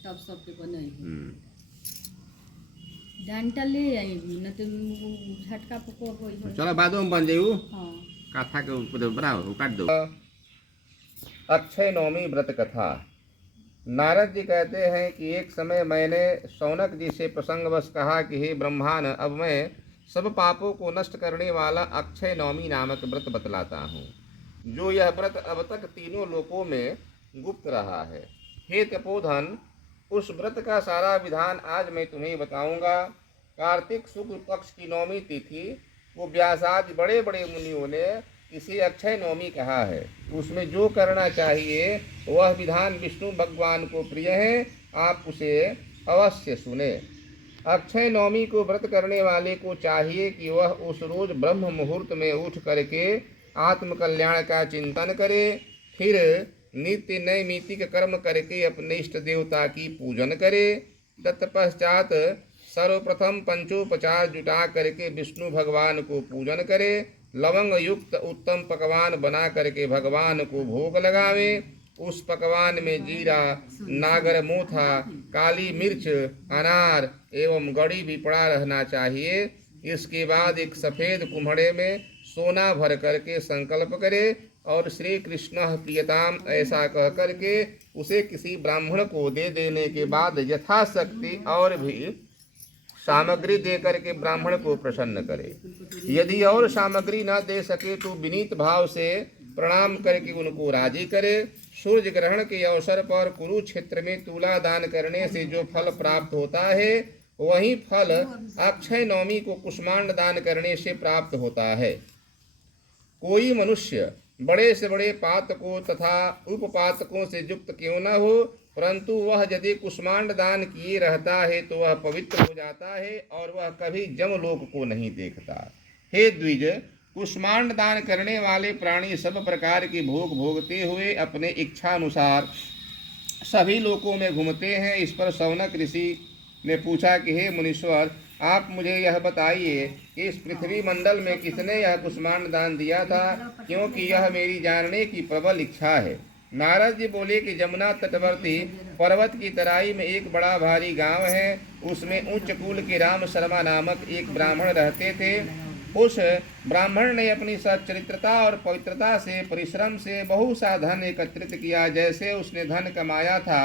तब सबके बनाई डंटा ले आई न तो झटका पको कोई चलो बाद में बन जाइयो हाँ कथा के बनाओ काट दो। अक्षय नवमी व्रत कथा। नारद जी कहते हैं कि एक समय मैंने शौनक जी से प्रसंगवश कहा कि हे ब्रह्मान, अब मैं सब पापों को नष्ट करने वाला अक्षय नवमी नामक व्रत बतलाता हूँ, जो यह व्रत अब तक तीनों लोकों में गुप्त रहा है। हे तपोधन, उस व्रत का सारा विधान आज मैं तुम्हें बताऊंगा। कार्तिक शुक्ल पक्ष की नवमी तिथि को व्यासादि बड़े बड़े मुनियों ने इसे अक्षय नवमी कहा है। उसमें जो करना चाहिए वह विधान विष्णु भगवान को प्रिय है, आप उसे अवश्य सुने। अक्षय नवमी को व्रत करने वाले को चाहिए कि वह उस रोज ब्रह्म मुहूर्त में उठ करके आत्म कल्याण का चिंतन करे, फिर नित्य नैमित्तिक कर्म करके अपने इष्ट देवता की पूजन करे। तत्पश्चात सर्वप्रथम पंचोपचार जुटा करके विष्णु भगवान को पूजन करे, लवंग युक्त उत्तम पकवान बना करके भगवान को भोग लगावे। उस पकवान में जीरा, नागर मोथा, काली मिर्च, अनार एवं गड़ी भी पड़ा रहना चाहिए। इसके बाद एक सफेद कुम्हड़े में सोना भर करके संकल्प करे और श्री कृष्ण प्रियताम ऐसा कह करके उसे किसी ब्राह्मण को दे देने के बाद यथाशक्ति और भी सामग्री दे करके ब्राह्मण को प्रसन्न करे। यदि और सामग्री न दे सके तो विनीत भाव से प्रणाम करके उनको राजी करे। सूर्य ग्रहण के अवसर पर कुरुक्षेत्र में तुला दान करने से जो फल प्राप्त होता है, वही फल अक्षय नवमी को कुष्मांड दान करने से प्राप्त होता है। कोई मनुष्य बड़े से बड़े पातकों तथा उपपातकों से युक्त क्यों न हो, परंतु वह यदि कुष्मांड दान किए रहता है तो वह पवित्र हो जाता है और वह कभी जमलोक को नहीं देखता। हे द्विज, कुष्मांड दान करने वाले प्राणी सब प्रकार के भोग भोगते हुए अपने इच्छा अनुसार सभी लोकों में घूमते हैं। इस पर शौनक ऋषि ने पूछा कि हे मुनीश्वर, आप मुझे यह बताइए कि इस पृथ्वी मंडल में किसने यह कुष्मांड दान दिया था, क्योंकि यह मेरी जानने की प्रबल इच्छा है। नारद जी बोले कि जमुना तटवर्ती पर्वत की तराई में एक बड़ा भारी गांव है। उसमें उच्च कुल के राम शर्मा नामक एक ब्राह्मण रहते थे। उस ब्राह्मण ने अपनी सच्चरित्रता और पवित्रता से परिश्रम से बहुत सा धन एकत्रित किया। जैसे उसने धन कमाया था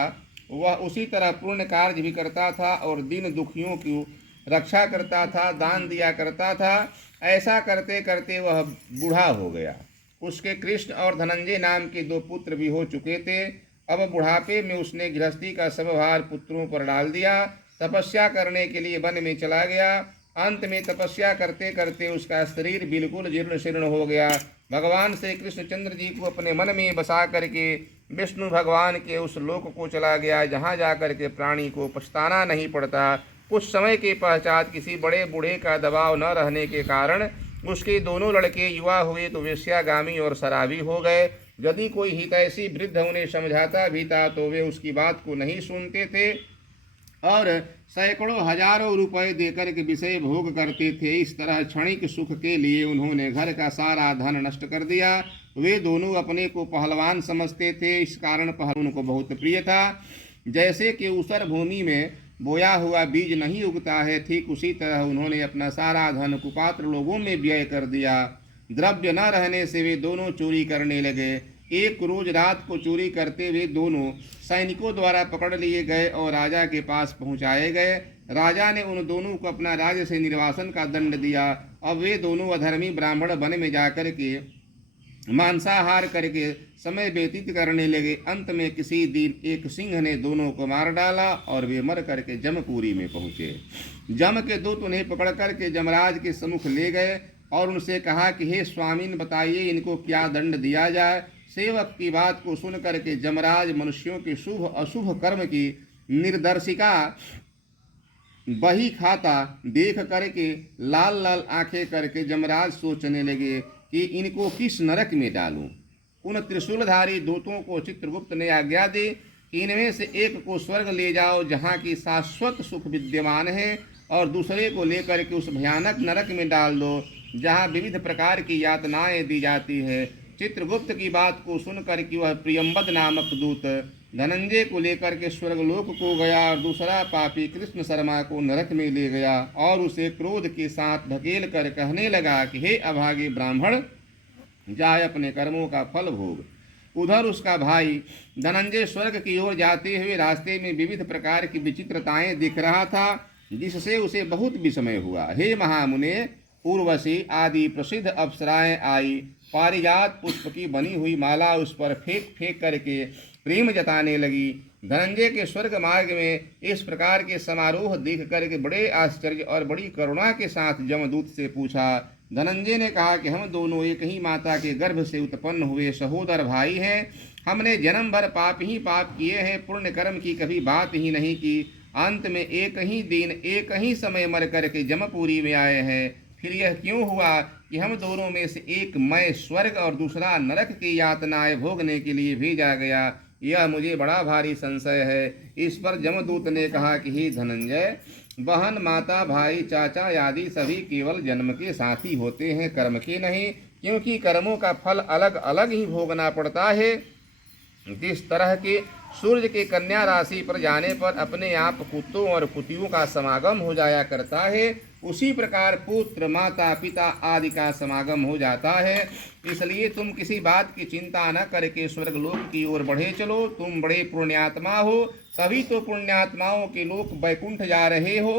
वह उसी तरह पूर्ण कार्य भी करता था और दीन दुखियों की रक्षा करता था, दान दिया करता था। ऐसा करते करते वह बूढ़ा हो गया। उसके कृष्ण और धनंजय नाम के 2 पुत्र भी हो चुके थे। अब बुढ़ापे में उसने गृहस्थी का सब भार पुत्रों पर डाल दिया। तपस्या करने के लिए वन में चला गया। अंत में तपस्या करते करते उसका शरीर बिल्कुल जीर्ण शीर्ण हो गया। भगवान श्री कृष्णचंद्र जी को अपने मन में बसा करके विष्णु भगवान के उस लोक को चला गया, जहाँ जाकर के प्राणी को पछताना नहीं पड़ता। कुछ समय के पश्चात किसी बड़े बूढ़े का दबाव न रहने के कारण उसके दोनों लड़के युवा हुए तो वेश्यागामी और शराबी हो गए। यदि कोई हितैषी वृद्ध उन्हें समझाता भी था तो वे उसकी बात को नहीं सुनते थे और सैकड़ों हजारों रुपए देकर के विषय भोग करते थे। इस तरह क्षणिक सुख के लिए उन्होंने घर का सारा धन नष्ट कर दिया। वे दोनों अपने को पहलवान समझते थे, इस कारण पहलवान उनको बहुत प्रिय था। जैसे कि ऊसर भूमि में बोया हुआ बीज नहीं उगता है, ठीक उसी तरह उन्होंने अपना सारा धन कुपात्र लोगों में व्यय कर दिया। द्रव्य न रहने से वे दोनों चोरी करने लगे। एक रोज रात को चोरी करते हुए दोनों सैनिकों द्वारा पकड़ लिए गए और राजा के पास पहुंचाए गए। राजा ने उन दोनों को अपना राज्य से निर्वासन का दंड दिया। अब वे दोनों अधर्मी ब्राह्मण वन में जाकर के मांसाहार करके समय व्यतीत करने लगे। अंत में किसी दिन एक सिंह ने दोनों को मार डाला और वे मर करके जमपुरी में पहुंचे। जम के दूत उन्हें पकड़ करके जमराज के सम्मुख ले गए और उनसे कहा कि हे स्वामीन, बताइए इनको क्या दंड दिया जाए। सेवक की बात को सुन करके जमराज मनुष्यों के शुभ अशुभ कर्म की निर्दर्शिका बही खाता देख करके लाल लाल आंखें करके जमराज सोचने लगे कि इनको किस नरक में डालूं। उन त्रिशूलधारी दूतों को चित्रगुप्त ने आज्ञा दी कि इनमें से एक को स्वर्ग ले जाओ जहाँ की शाश्वत सुख विद्यमान है, और दूसरे को लेकर के उस भयानक नरक में डाल दो जहाँ विविध प्रकार की यातनाएं दी जाती है। चित्रगुप्त की बात को सुनकर कि वह प्रियंबद नामक दूत धनंजय को लेकर के स्वर्गलोक को गया और दूसरा पापी कृष्ण शर्मा को नरक में ले गया और उसे क्रोध के साथ ढकेल कर कहने लगा कि हे अभागे ब्राह्मण, जाए अपने कर्मों का फल भोग। उधर उसका भाई धनंजय स्वर्ग की ओर जाते हुए रास्ते में विविध प्रकार की विचित्रताएं दिख रहा था, जिससे उसे बहुत विस्मय हुआ। हे महामुने, उर्वशी आदि प्रसिद्ध अप्सराएं आई, पारिजात पुष्प की बनी हुई माला उस पर फेंक फेंक करके प्रेम जताने लगी। धनंजय के स्वर्ग मार्ग में इस प्रकार के समारोह देख करके बड़े आश्चर्य और बड़ी करुणा के साथ जमदूत से पूछा। धनंजय ने कहा कि हम दोनों एक ही माता के गर्भ से उत्पन्न हुए सहोदर भाई हैं। हमने जन्म भर पाप ही पाप किए हैं, पुण्य कर्म की कभी बात ही नहीं की। अंत में एक ही दिन एक ही समय मर करके जमपुरी में आए हैं। फिर यह क्यों हुआ कि हम दोनों में से एक मैं स्वर्ग और दूसरा नरक की यातनाएं भोगने के लिए भेजा गया? यह मुझे बड़ा भारी संशय है। इस पर जमदूत ने कहा कि हे धनंजय, बहन, माता, भाई, चाचा आदि सभी केवल जन्म के साथी होते हैं, कर्म के नहीं, क्योंकि कर्मों का फल अलग अलग ही भोगना पड़ता है। जिस तरह के सूर्य के कन्या राशि पर जाने पर अपने आप कुत्तों और कुतियों का समागम हो जाया करता है, उसी प्रकार पुत्र, माता, पिता आदि का समागम हो जाता है। इसलिए तुम किसी बात की चिंता न करके स्वर्गलोक की ओर बढ़े चलो। तुम बड़े पुण्यात्मा हो, तभी तो पुण्यात्माओं के लोक वैकुंठ जा रहे हो।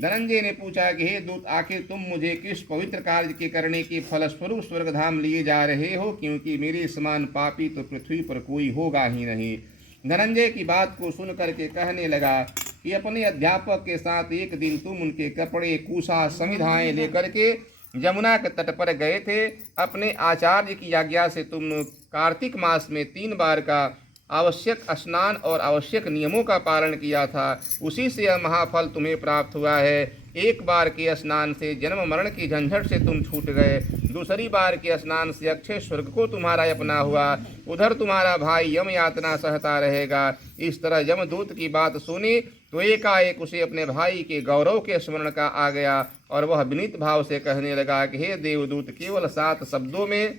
धनंजय ने पूछा कि हे दूत, आखिर तुम मुझे किस पवित्र कार्य के करने के फलस्वरूप स्वर्गधाम लिए जा रहे हो, क्योंकि मेरे समान पापी तो पृथ्वी पर कोई होगा ही नहीं। धनंजय की बात को सुन करके कहने लगा कि अपने अध्यापक के साथ एक दिन तुम उनके कपड़े, कुशा, समिधाएं लेकर के जमुना के तट पर गए थे। अपने आचार्य की आज्ञा से तुम कार्तिक मास में 3 बार का आवश्यक स्नान और आवश्यक नियमों का पालन किया था। उसी से यह महाफल तुम्हें प्राप्त हुआ है। एक बार के स्नान से जन्म मरण की झंझट से तुम छूट गए, दूसरी बार के स्नान से अक्षय स्वर्ग को तुम्हारा अपना हुआ। उधर तुम्हारा भाई यम यातना सहता रहेगा। इस तरह यमदूत की बात सुनी तो एकाएक उसे अपने भाई के गौरव के स्मरण का आ गया और वह विनीत भाव से कहने लगा कि हे देवदूत, केवल 7 शब्दों में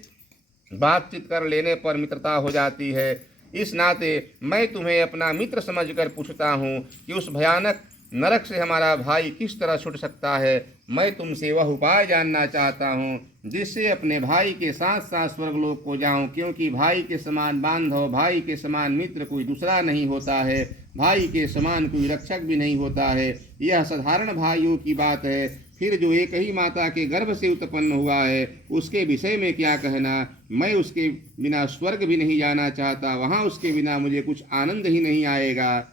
बातचीत कर लेने पर मित्रता हो जाती है। इस नाते मैं तुम्हें अपना मित्र समझकर पूछता हूँ कि उस भयानक नरक से हमारा भाई किस तरह छूट सकता है। मैं तुमसे वह उपाय जानना चाहता हूँ जिससे अपने भाई के साथ साथ स्वर्गलोक को जाऊँ, क्योंकि भाई के समान बांधव, भाई के समान मित्र कोई दूसरा नहीं होता है, भाई के समान कोई रक्षक भी नहीं होता है। यह साधारण भाइयों की बात है। फिर जो एक ही माता के गर्भ से उत्पन्न हुआ है उसके विषय में क्या कहना। मैं उसके बिना स्वर्ग भी नहीं जाना चाहता, वहाँ उसके बिना मुझे कुछ आनंद ही नहीं आएगा।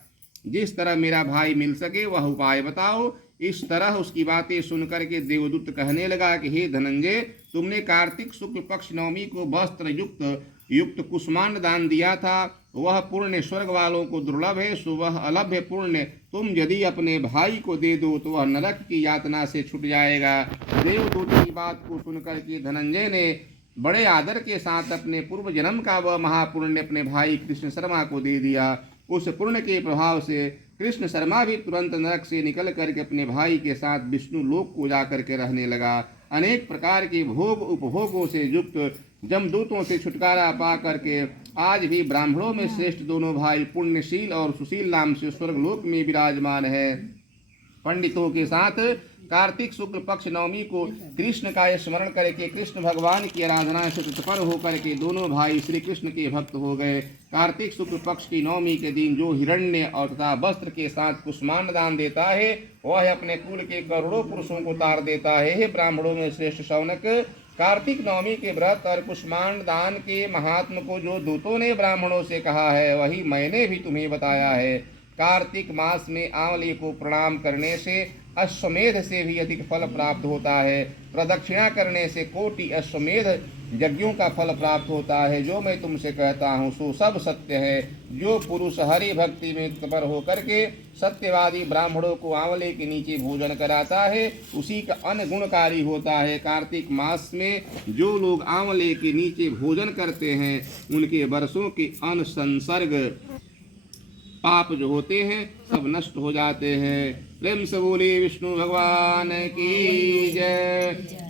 जिस तरह मेरा भाई मिल सके वह उपाय बताओ। इस तरह उसकी बातें सुनकर के देवदूत कहने लगा कि हे धनंजय, तुमने कार्तिक शुक्ल पक्ष नवमी को वस्त्र युक्त कुष्मांड दान दिया था, वह पुण्य स्वर्ग वालों को दुर्लभ है। सो वह अलभ्य पुण्य तुम यदि अपने भाई को दे दो तो वह नरक की यातना से छूट जाएगा। देवदूत की बात को सुनकर के धनंजय ने बड़े आदर के साथ अपने पूर्व जन्म का वह महापुण्य अपने भाई कृष्ण शर्मा को दे दिया। उस पुण्य के प्रभाव से कृष्ण शर्मा भी तुरंत नरक से निकल करके अपने भाई के साथ विष्णु लोक को जाकर के रहने लगा। अनेक प्रकार के भोग उपभोगों से युक्त जमदूतों से छुटकारा पा करके आज भी ब्राह्मणों में श्रेष्ठ दोनों भाई पुण्यशील और सुशील नाम से स्वर्गलोक में विराजमान है। पंडितों के साथ कार्तिक शुक्ल पक्ष नवमी को कृष्ण का स्मरण करके कृष्ण भगवान की आराधना से तत्पर होकर के दोनों भाई श्री कृष्ण के भक्त हो गए। कार्तिक शुक्ल पक्ष की नवमी के दिन जो हिरण्य और तथा वस्त्र के साथ कुष्मांड दान देता है वह अपने कुल के करोड़ों पुरुषों को तार देता है। हे ब्राह्मणों में श्रेष्ठ शौनक, कार्तिक नवमी के व्रत और कुष्मांड दान के महात्म को जो दूतों ने ब्राह्मणों से कहा है वही मैंने भी तुम्हें बताया है। कार्तिक मास में आंवले को प्रणाम करने से अश्वमेध से भी अधिक फल प्राप्त होता है। प्रदक्षिणा करने से कोटि अश्वमेध यज्ञों का फल प्राप्त होता है। जो मैं तुमसे कहता हूँ सो सब सत्य है। जो पुरुष हरि भक्ति में तत्पर होकर के सत्यवादी ब्राह्मणों को आंवले के नीचे भोजन कराता है उसी का अन्न गुणकारी होता है। कार्तिक मास में जो लोग आंवले के नीचे भोजन करते हैं उनके वर्षों के अन्न संसर्ग पाप जो होते हैं सब नष्ट हो जाते हैं। प्रेम से बोले विष्णु भगवान की जय।